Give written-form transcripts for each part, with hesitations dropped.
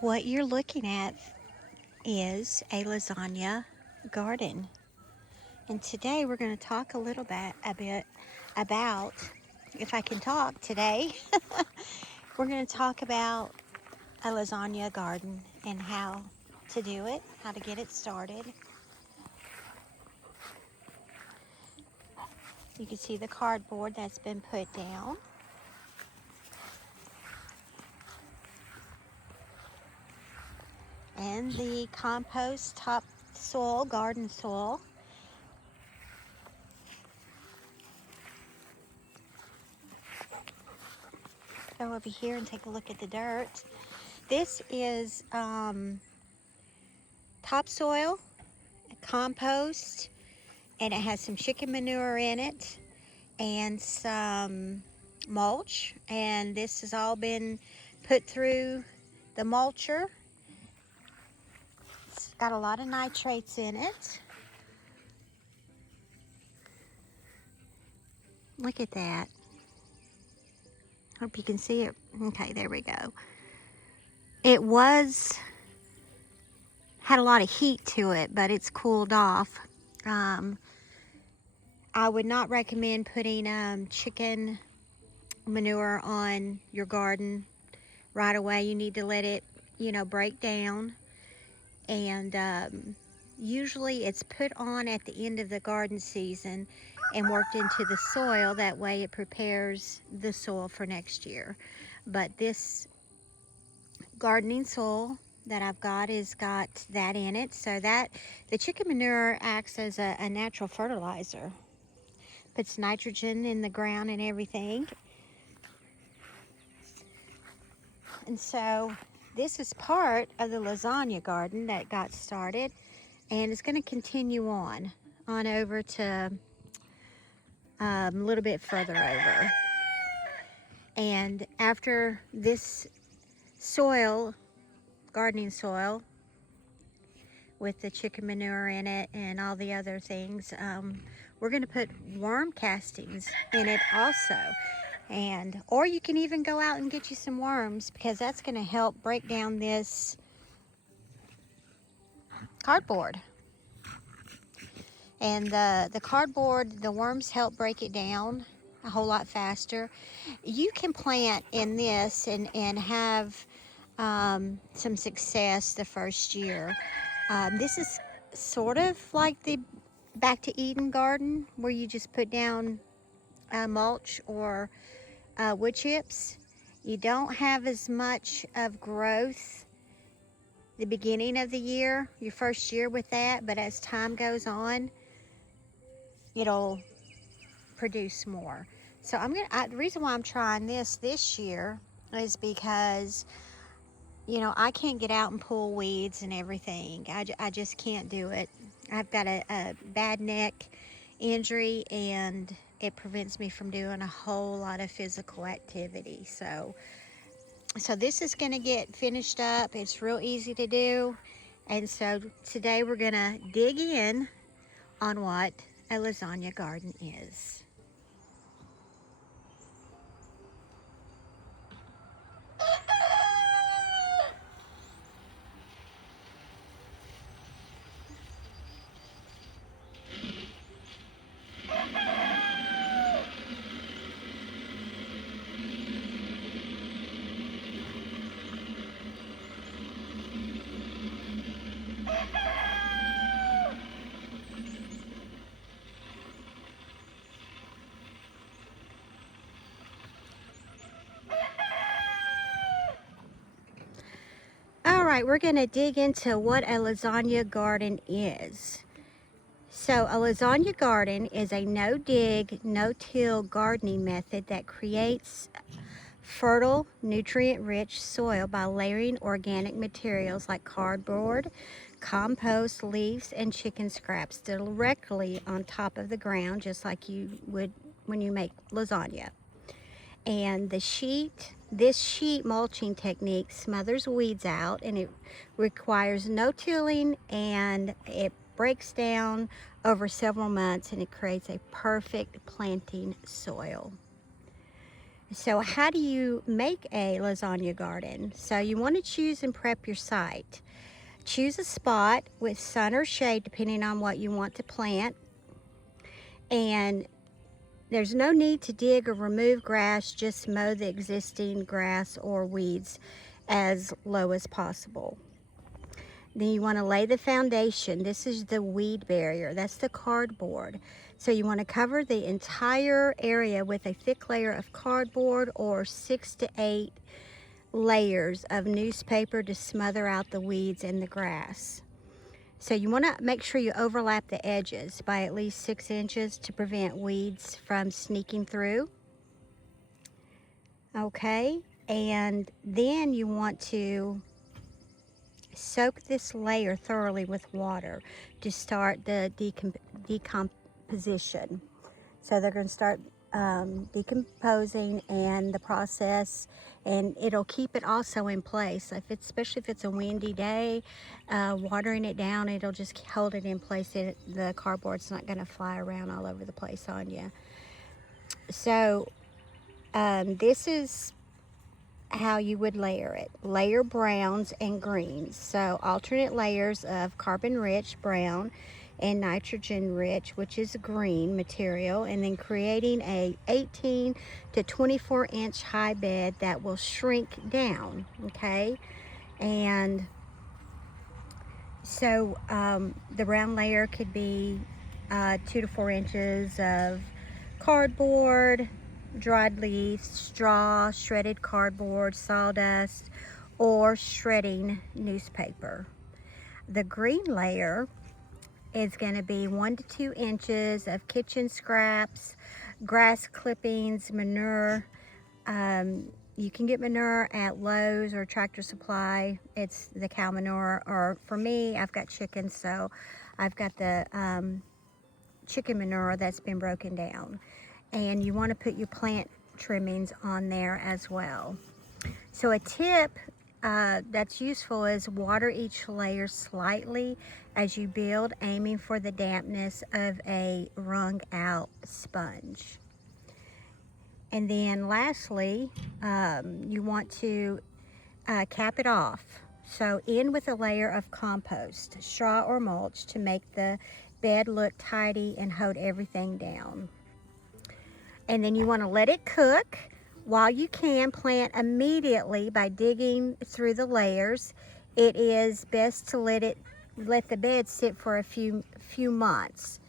What you're looking at is a lasagna garden. And today we're going to talk a bit about, if I can talk today, we're going to talk about a lasagna garden and how to do it, how to get it started. You can see the cardboard that's been put down. And the compost topsoil, garden soil. Go over here and take a look at the dirt. This is topsoil, compost, and it has some chicken manure in it and some mulch. And this has all been put through the mulcher. It's got a lot of nitrates in it. Look at that. Hope you can see it. Okay, there we go. It had a lot of heat to it, but it's cooled off. I would not recommend putting chicken manure on your garden right away. You need to let it, break down. And usually it's put on at the end of the garden season and worked into the soil. That way it prepares the soil for next year. But this gardening soil that I've got has got that in it, so that the chicken manure acts as a natural fertilizer. Puts nitrogen in the ground and everything. And so this is part of the lasagna garden that got started, and it's going to continue on over to a little bit further over. And after this soil, gardening soil, with the chicken manure in it and all the other things, we're going to put worm castings in it also. Or you can even go out and get you some worms, because that's going to help break down this cardboard. And the cardboard, the worms help break it down a whole lot faster. You can plant in this and have some success the first year. This is sort of like the Back to Eden garden, where you just put down mulch or wood chips. You don't have as much of growth the beginning of the year, your first year with that, but as time goes on, it'll produce more. So the reason why I'm trying this year is because, I can't get out and pull weeds and everything. I just can't do it. I've got a bad neck injury, and it prevents me from doing a whole lot of physical activity. So this is going to get finished up. It's real easy to do. And so today we're going to dig in on what a lasagna garden is. All right, we're going to dig into what a lasagna garden is. So a lasagna garden is a no-dig, no-till gardening method that creates fertile, nutrient-rich soil by layering organic materials like cardboard, compost, leaves, and chicken scraps directly on top of the ground, just like you would when you make lasagna. And this sheet mulching technique smothers weeds out, and it requires no tilling, and it breaks down over several months, and it creates a perfect planting soil. So how do you make a lasagna garden? So you want to choose and prep your site. Choose a spot with sun or shade depending on what you want to plant. And there's no need to dig or remove grass, just mow the existing grass or weeds as low as possible. Then you want to lay the foundation. This is the weed barrier. That's the cardboard. So you want to cover the entire area with a thick layer of cardboard or 6 to 8 layers of newspaper to smother out the weeds and the grass. So you want to make sure you overlap the edges by at least 6 inches to prevent weeds from sneaking through. Okay, and then you want to soak this layer thoroughly with water to start the decomposition. So they're going to start decomposing and the process, and it'll keep it also in place. Especially if it's a windy day, watering it down, it'll just hold it in place. The cardboard's not going to fly around all over the place on you. So this is how you would layer it. Layer browns and greens. So alternate layers of carbon-rich brown and nitrogen-rich, which is green material, and then creating a 18 to 24 inch high bed that will shrink down, okay? And so the brown layer could be 2 to 4 inches of cardboard, dried leaves, straw, shredded cardboard, sawdust, or shredding newspaper. The green layer is going to be 1 to 2 inches of kitchen scraps, grass clippings, manure. You can get manure at Lowe's or Tractor Supply. It's the cow manure, or for me, I've got chickens, so I've got the chicken manure that's been broken down. And you want to put your plant trimmings on there as well. So a tip that's useful is water each layer slightly as you build, aiming for the dampness of a wrung out sponge. And then lastly, you want to cap it off. So in with a layer of compost, straw or mulch to make the bed look tidy and hold everything down. And then you want to let it cook. While you can, plant immediately by digging through the layers. It is best to let the bed sit for a few months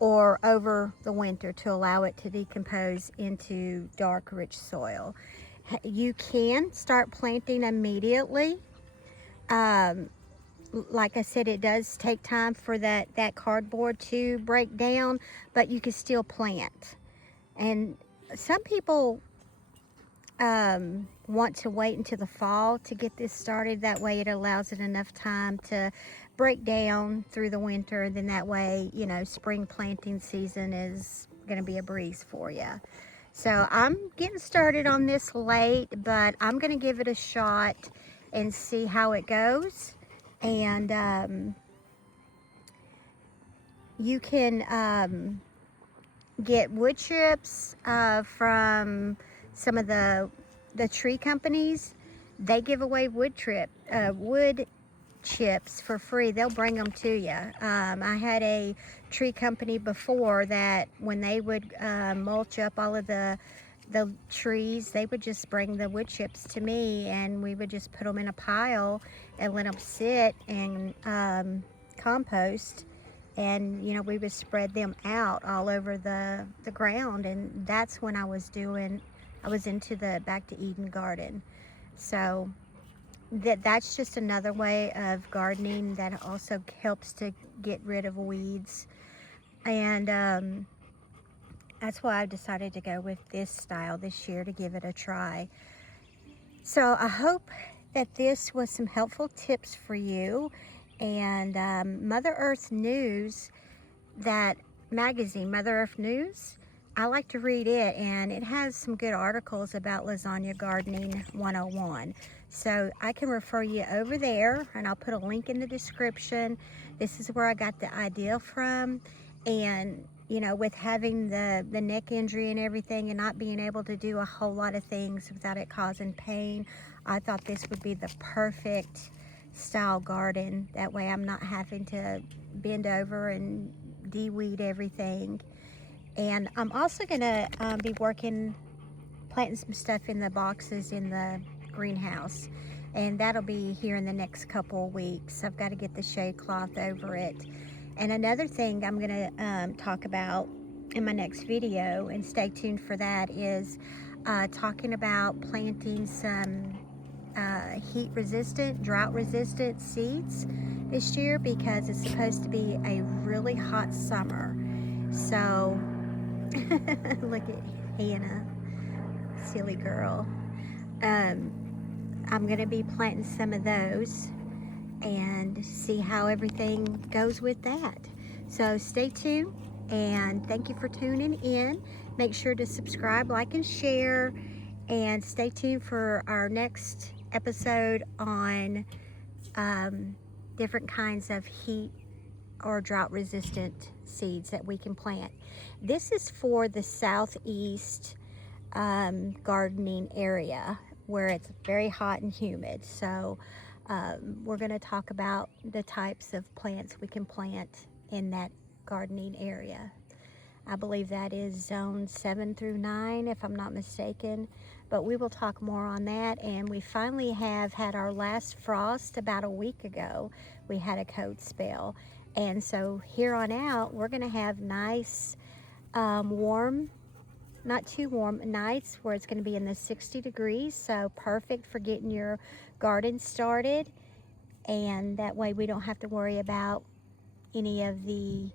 or over the winter to allow it to decompose into dark, rich soil. You can start planting immediately. Like I said, it does take time for that cardboard to break down, but you can still plant. And some people want to wait until the fall to get this started. That way it allows it enough time to break down through the winter. Then that way, you know, spring planting season is going to be a breeze for you. So I'm getting started on this late, but I'm going to give it a shot and see how it goes. And you can get wood chips from some of the tree companies. They give away wood chips for free. They'll bring them to you. I had a tree company before that when they would mulch up all of the trees, they would just bring the wood chips to me, and we would just put them in a pile and let them sit and compost. And you know, we would spread them out all over the ground, and that's when I was into the Back to Eden garden. So that's just another way of gardening that also helps to get rid of weeds. And that's why I decided to go with this style this year to give it a try. So I hope that this was some helpful tips for you. And Mother Earth News, that magazine, Mother Earth News, I like to read it, and it has some good articles about Lasagna Gardening 101. So I can refer you over there, and I'll put a link in the description. This is where I got the idea from. And you know, with having the neck injury and everything and not being able to do a whole lot of things without it causing pain, I thought this would be the perfect style garden. That way I'm not having to bend over and de-weed everything. And I'm also gonna be planting some stuff in the boxes in the greenhouse, and that'll be here in the next couple of weeks. I've got to get the shade cloth over it. And another thing I'm gonna talk about in my next video, and stay tuned for that, is talking about planting some heat resistant, drought resistant seeds this year, because it's supposed to be a really hot summer. So look at Hannah, silly girl. I'm gonna be planting some of those and see how everything goes with that. So stay tuned, and thank you for tuning in. Make sure to subscribe, like, and share, and stay tuned for our next episode on different kinds of heat or drought resistant seeds that we can plant. This is for the southeast gardening area where it's very hot and humid. So we're going to talk about the types of plants we can plant in that gardening area. I believe that is zone 7 through 9, if I'm not mistaken, but we will talk more on that. And we finally have had our last frost about a week ago. We had a cold spell, and so here on out we're going to have nice warm, not too warm nights where it's going to be in the 60 degrees, so perfect for getting your garden started. And that way we don't have to worry about any of the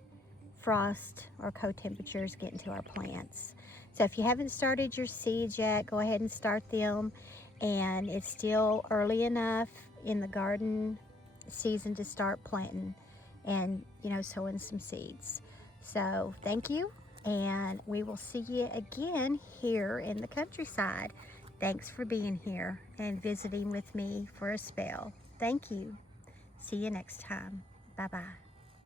frost or cold temperatures getting to our plants. So if you haven't started your seeds yet, go ahead and start them. And it's still early enough in the garden season to start planting and, you know, sowing some seeds. So thank you, and we will see you again here in the countryside. Thanks for being here and visiting with me for a spell. Thank you. See you next time. Bye-bye.